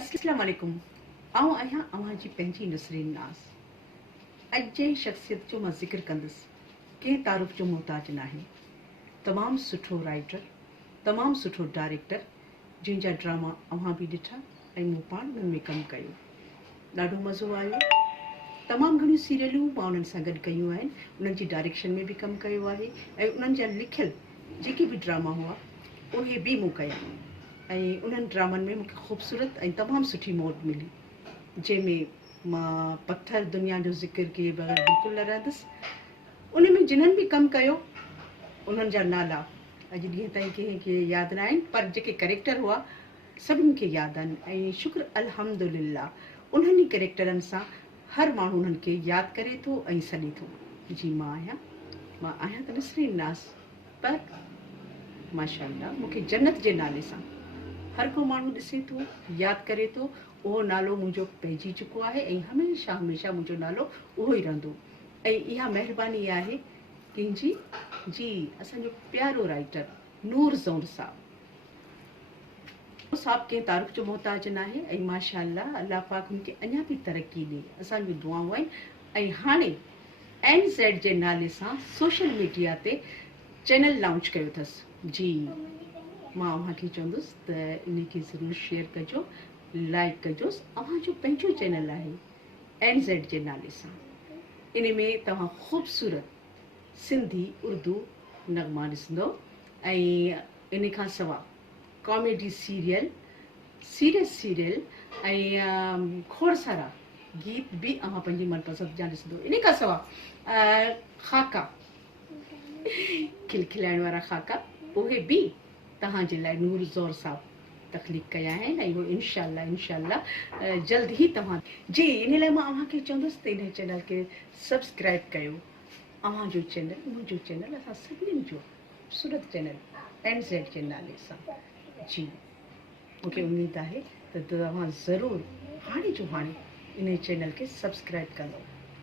अस्सलाम वालेकुम। आऊं आहियां अव्हां जी पंहिंजी नसरीन नाज़। अॼु जंहिं शख़्सियत जो मां ज़िक्र कंदसि कंहिं तारीफ़ जो मुहताज नाहे। तमामु सुठो राइटर, तमामु सुठो डायरेक्टर, जंहिंजा ड्रामा अव्हां बि ॾिठा ऐं मूं पाण हुन में कमु कयो। ॾाढो मज़ो आयो। तमामु घणियूं सीरियलूं मां उन्हनि सां गॾु कयूं आहिनि, उन्हनि जी डायरेक्शन में बि कमु कयो आहे ऐं उन्हनि जा लिखियल जेके बि ड्रामा हुआ उहे बि मूं कया ऐं उन्हनि ड्रामनि में मूंखे ख़ूबसूरत ऐं तमामु सुठी मौत मिली, जंहिंमें मां पत्थर दुनिया जो ज़िक्र किए बग़ैर बिल्कुलु न रहंदसि। उन में जिन्हनि बि कमु कयो उन्हनि जा नाला अॼु ॾींहं ताईं कंहिंखे यादि न आहिनि, पर जेके कैरेक्टर हुआ सभिनी खे यादि आहिनि ऐं शुक्र अल्हम्दुलिल्लाह उन्हनि कैरेक्टरनि सां हर माण्हू उन्हनि खे यादि करे थो ऐं सॾे थो। जी मां आहियां त नसरीन नाज़, पर माशाअल्लाह मूंखे जन्नत जे नाले सां हर को माण्हू ॾिसे थो, यादि करे थो। उहो नालो मुंहिंजो पइजी चुको आहे ऐं हमेशह हमेशह मुंहिंजो नालो उहो ई रहंदो ऐं इहा महिरबानी आहे कंहिंजी, जी असांजो प्यारो राइटर नूर ज़ौर साहब कंहिं तारीफ़ जो मोहताज न आहे ऐं माशाअल्लाह अल्लाह पाक हुनखे अञा बि तरक़ी ॾे, असांजूं दुआऊं आहिनि। ऐं हाणे NZ जे नाले सां सोशल मीडिया ते चैनल लॉन्च कयो अथसि। जी मां अव्हांखे चवंदुसि त इनखे ज़रूरु शेयर कजो, लाइक कजोसि। अव्हांजो पंहिंजो चैनल आहे NZ जे नाले सां। इन में तव्हां ख़ूबसूरत सिंधी उर्दू नगमा ॾिसंदो ऐं इन खां सवाइ कॉमेडी सीरियल, सीरियस सीरियल ऐं खोड़ सारा गीत बि अव्हां पंहिंजी मनपसंदि जा ॾिसंदो। इन खां सवाइ ख़ाका, खिलखिलाइण वारा ख़ाका, उहे बि तव्हांजे लाइ नूर ज़ौर साहब तख़लीक़ कया आहिनि ऐं उहे इंशाअल्लाह जल्द ई तव्हां जी इन लाइ मां अव्हांखे चवंदुसि त इन चैनल खे सब्सक्राइब कयो। अव्हांजो चैनल, मुंहिंजो चैनल, असां सभिनीनि जो ख़ूबसूरत चैनल NZ जे नाले सां। जी मूंखे उमेदु आहे त तव्हां ज़रूरु हाणे जो हाणे इन चैनल खे सब्सक्राइब कंदो।